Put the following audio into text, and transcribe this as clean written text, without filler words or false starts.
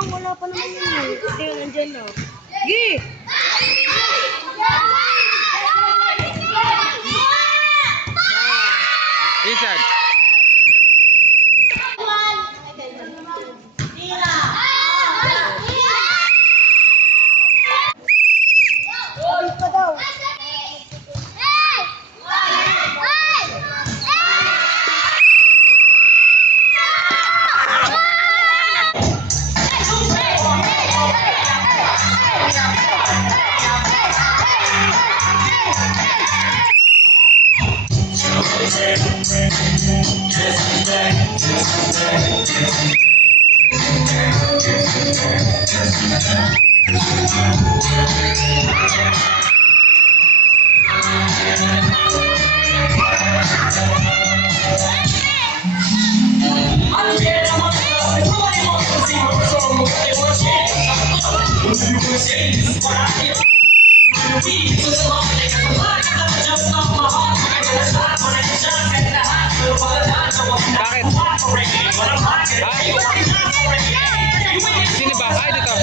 malamang wala pa naman yun eh. Kasi yun, nandyan na. Gi! Isan. Abis pa daw. Bakit? Ha? Sino ba? Ay, dito.